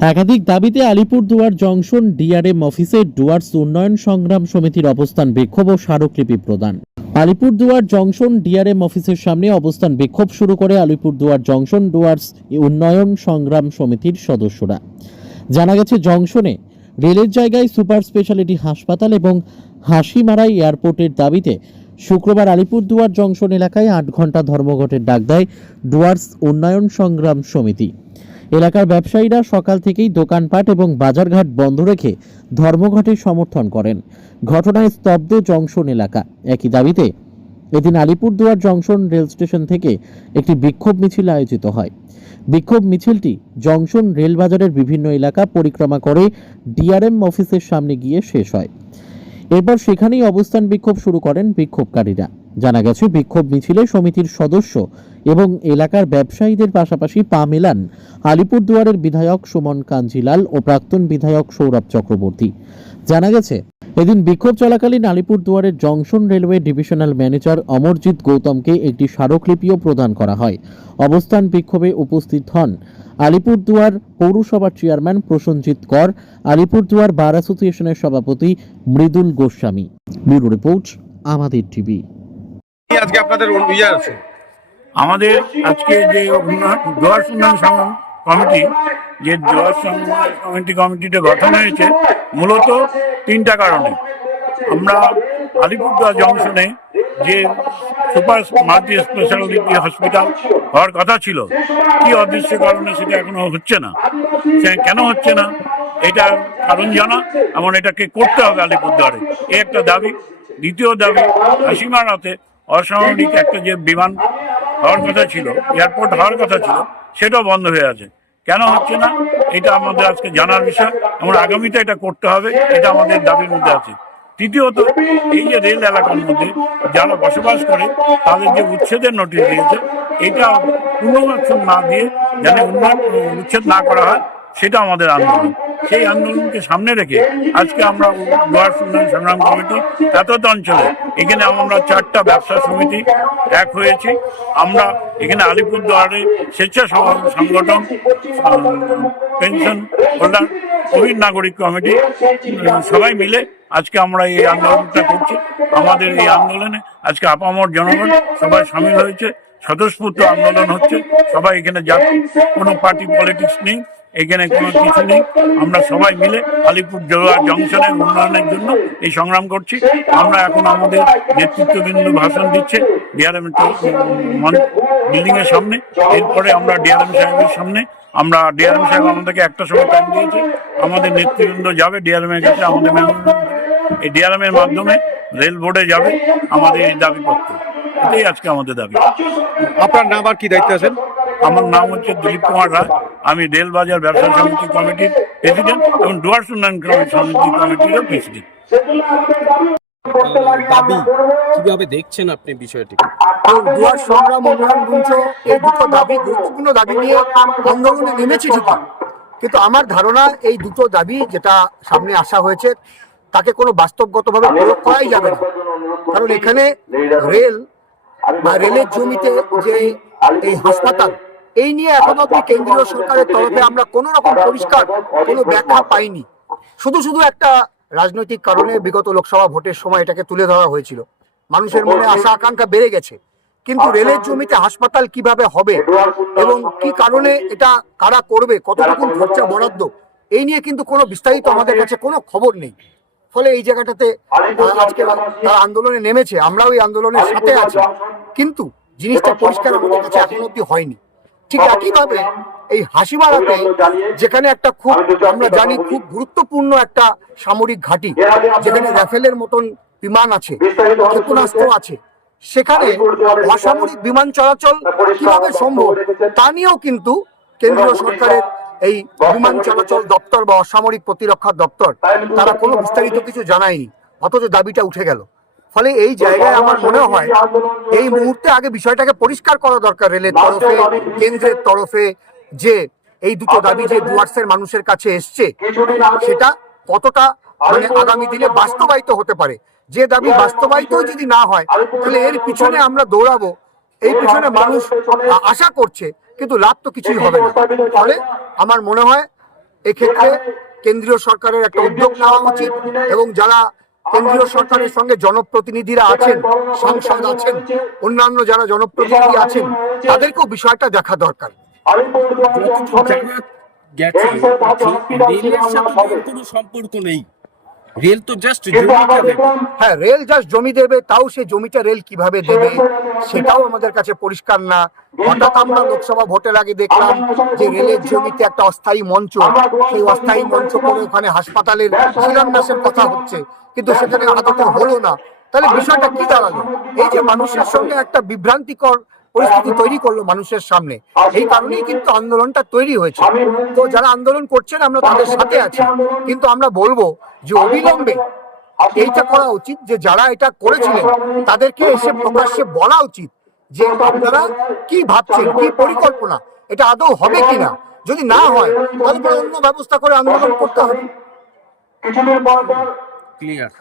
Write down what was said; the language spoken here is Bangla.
একাধিক দাবিতে আলিপুরদুয়ার জংশন ডিআরএম অফিসে ডুয়ার্স উন্নয়ন সংগ্রাম সমিতির অবস্থান বিক্ষোভ ও স্মারকলিপি প্রদান। আলিপুরদুয়ার জংশন ডিআরএম অফিসের সামনে অবস্থান বিক্ষোভ শুরু করে আলিপুরদুয়ার জংশন ডুয়ার্স উন্নয়ন সংগ্রাম সমিতির সদস্যরা। জানা গেছে, জংশনে রেলের জায়গায় সুপার স্পেশালিটি হাসপাতাল এবং হাসিমারাই এয়ারপোর্টের দাবিতে শুক্রবার আলিপুরদুয়ার জংশন এলাকায় আট ঘণ্টা ধর্মঘটের ডাক দেয় ডুয়ার্স উন্নয়ন সংগ্রাম সমিতি। এলাকার ব্যবসায়ীরা সকাল থেকেই দোকানপাট এবং বাজারঘাট বন্ধ রেখে ধর্মঘটের সমর্থন করেন। ঘটনায় স্তব্ধ জংশন এলাকা। একই দাবিতে এদিন আলিপুরদুয়ার জংশন রেল স্টেশন থেকে একটি বিক্ষোভ মিছিল আয়োজিত হয়। বিক্ষোভ মিছিলটি জংশন রেলবাজারের বিভিন্ন এলাকা পরিক্রমা করে ডিআরএম অফিসের সামনে গিয়ে শেষ হয়। এরপর সেখানেই অবস্থান বিক্ষোভ শুরু করেন বিক্ষোভকারীরা। জানা গেছে, বিক্ষোভ মিছিলে সমিতির সদস্য এবং এলাকার ব্যবসায়ীদের পাশাপাশি পা মেলান আলিপুরদুয়ারের বিধায়ক সুমন কাঞ্জিলাল ও প্রাক্তন বিধায়ক সৌরভ চক্রবর্তী। জানা গেছে, এদিন বিক্ষোভ চলাকালীন আলিপুরদুয়ারের junction railway divisional manager Amarjit গৌতমকে একটি স্মারকলিপিও প্রদান করা হয়। অবস্থান বিক্ষোভে উপস্থিত হন আলিপুরদুয়ার পৌরসভার চেয়ারম্যান প্রসঞ্জিৎ কর, আলিপুরদুয়ার বার অ্যাসোসিয়েশনের সভাপতি মৃদুল গোস্বামী। ব্যুরো রিপোর্ট, আমাদের টিভি। আজকে আপনাদের ইয়ে আছে। আমাদের আজকে যে জোয়ার উন্নয়ন সংগ্রাম কমিটি, যে জোয়ার সংগ্রাম কমিটি কমিটিটা গঠন হয়েছে, মূলত তিনটা কারণে। আমরা আলিপুরদুয়ার জংশনে যে সুপার মাল্টি স্পেশালিটি হসপিটাল হওয়ার কথা ছিল, কি অদৃশ্য কারণে সেটা এখনও হচ্ছে না। সে কেন হচ্ছে না? এটা কারণ জানা এমন এটাকে করতে হবে আলিপুরদুয়ারে। এ একটা দাবি। দ্বিতীয় দাবি হাসিমারাতে অসামরিক একটা যে বিমান হওয়ার কথা ছিল এয়ারপোর্ট হওয়ার কথা ছিল, সেটাও বন্ধ হয়ে আছে। কেন হচ্ছে না? এটা আমাদের আজকে জানার বিষয়। আমরা আগামীতে এটা করতে হবে, এটা আমাদের দাবির মধ্যে আছে। তৃতীয়ত, এই যে রেল এলাকার মধ্যে যারা বসবাস করে, তাদের যে উচ্ছেদের নোটিশ দিয়েছে, এটা পুনর্বাসন না দিয়ে যেন উন্নয়ন উচ্ছেদ না করা হয়, সেটা আমাদের আন্দোলন। সেই আন্দোলনকে সামনে রেখে আজকে আমরা লোয়ার উন্নয়ন সংগ্রাম কমিটি, এতত অঞ্চলে এখানে আমরা চারটা ব্যবসা সমিতি এক হয়েছি। আমরা এখানে আলিপুরদুয়ারে স্বেচ্ছা সং- সংগঠন পেনশন হোল্ডার কোভিড নাগরিক কমিটি সবাই মিলে আজকে আমরা এই আন্দোলনটা করছি। আমাদের এই আন্দোলনে আজকে আপামর জনগণ সবাই সামিল হয়েছে, স্বতঃস্ফূর্ত আন্দোলন হচ্ছে, সবাই এখানে যা কোনো পার্টি পলিটিক্স নেই। এখানে কোনো কিছু নেই। আমরা সবাই মিলে আলিপুর জংশনের উন্নয়নের জন্য এই সংগ্রাম করছি। আমরা এখন আমাদের নেতৃত্ববৃন্দ ভাষণ দিচ্ছে ডিআরএম এর সামনে। এরপরে আমরা ডিআরএম সাহেবের সামনে। আমরা ডিআরএম সাহেব আমাদেরকে একটা সময় টাইম দিয়েছে। আমাদের নেতৃবৃন্দ যাবে ডিআরএম এর কাছে, আমাদের এই ডিআরএম এর মাধ্যমে রেল বোর্ডে যাবে আমাদের এই দাবিপত্র। এটাই আজকে আমাদের দাবি। আপনার নাম আর কি দায়িত্ব আছেন? আমার নাম হচ্ছে দিলীপ কুমার রায়। আমি রেল বাজার ব্যবসা সমিতি কমিটির প্রেসিডেন্ট এবং ডুয়ার্স উন্নয়ন সমিতি কমিটিরও প্রেসিডেন্ট দাবি কীভাবে দেখছেন আপনি বিষয়টিকে দুয়ার সংগ্রাম উন্নয়ন মঞ্চ এই দুটো দাবি গুরুত্বপূর্ণ দাবি নিয়ে আন্দোলনে নেমেছে ঠিকই কিন্তু আমার ধারণা এই দুটো দাবি যেটা সামনে আসা হয়েছে তাকে কোনো বাস্তবগতভাবে প্রয়োগ করাই যাবে না। কারণ এখানে রেল বা রেলের জমিতে যে এই হাসপাতাল এই নিয়ে এখন অব্দি কেন্দ্রীয় সরকারের তরফে আমরা কোনো রকম পরিষ্কার কোনো ব্যাখ্যা পাইনি। শুধু শুধু একটা রাজনৈতিক কারণে বিগত লোকসভা ভোটের সময় এটাকে তুলে ধরা হয়েছিল। মানুষের মনে আশা, আকাঙ্ক্ষা বেড়ে গেছে। কিন্তু রেলের জমিতে হাসপাতাল কীভাবে হবে এবং কি কারণে এটা কারা করবে কতটুকু খরচা বরাদ্দ, এই নিয়ে কিন্তু কোনো বিস্তারিত আমাদের কাছে কোনো খবর নেই। ফলে এই জায়গাটাতে আজকে তারা আন্দোলনে নেমেছে, আমরাও এই আন্দোলনের সাথে আছি। কিন্তু জিনিসটা পরিষ্কার আমাদের কাছে এখন অব্দি হয়নি। ঠিক একইভাবে এই হাসিমারাতে যেখানে একটা খুব আমরা জানি খুব গুরুত্বপূর্ণ একটা সামরিক ঘাঁটি যেখানে রাফেলের মতন বিমান আছে ক্ষেপণাস্ত্র আছে। সেখানে অসামরিক বিমান চলাচল কীভাবে সম্ভব? তা নিয়েও কিন্তু কেন্দ্রীয় সরকারের এই বিমান চলাচল দপ্তর বা অসামরিক প্রতিরক্ষা দপ্তর তারা কোনো বিস্তারিত কিছু জানায়নি অথচ দাবিটা উঠে গেল। ফলে এই জায়গায় আমার মনে হয়, এই মুহূর্তে আগে বিষয়টাকে পরিষ্কার করা দরকার রেলের তরফে, কেন্দ্রের তরফে, যে এই দুটো দাবি যে ডুয়ার্সের মানুষের কাছে এসছে, সেটা কতটা মানে আগামী দিনে বাস্তবায়িত হতে পারে। যে দাবি বাস্তবায়িত যদি না হয়, তাহলে এর পিছনে আমরা দৌড়াবো, এই পিছনে মানুষ আশা করছে, কিন্তু লাভ তো কিছুই হবে না। ফলে আমার মনে হয়, এক্ষেত্রে কেন্দ্রীয় সরকারের একটা উদ্যোগ নেওয়া উচিত এবং যারা কেন্দ্রীয় সরকারের সঙ্গে জনপ্রতিনিধিরা আছেন সাংসদ আছেন অন্যান্য যারা জনপ্রতিনিধি আছেন তাদেরকেও বিষয়টা দেখা দরকার। সম্পর্ক নেই। রেল তো জাস্ট জমিটা হ্যাঁ রেল জাস্ট জমি দেবে তাও সে জমিটা রেল কীভাবে দেবে সেটাও আমাদের কাছে পরিষ্কার না। হঠাৎ আমরা লোকসভা ভোটের আগে দেখলাম যে রেলের জমিতে একটা অস্থায়ী মঞ্চ সেই অস্থায়ী মঞ্চ করে ওখানে হাসপাতালের শিলান্যাসের কথা হচ্ছে। কিন্তু সেখানে আদতে হলো না। তাহলে বিষয়টা কি দাঁড়াল? এই যে মানুষের সঙ্গে একটা বিভ্রান্তিকর পরিস্থিতি তৈরি করল মানুষের সামনে। এই কারণেই কিন্তু আন্দোলনটা তৈরি হয়েছে। তো যারা আন্দোলন করছেন আমরা তাদের সাথে আছি। কিন্তু আমরা বলব যে অবিলম্বে এইটা করা উচিত যে যারা এটা করেছিলেন তাদেরকে এসে প্রকাশ্যে বলা উচিত যে আপনারা কি ভাবছেন কি পরিকল্পনা এটা আদৌ হবে কিনা? যদি না হয় তাহলে অন্য ব্যবস্থা করে আন্দোলন করতে হবে। ক্লিয়ার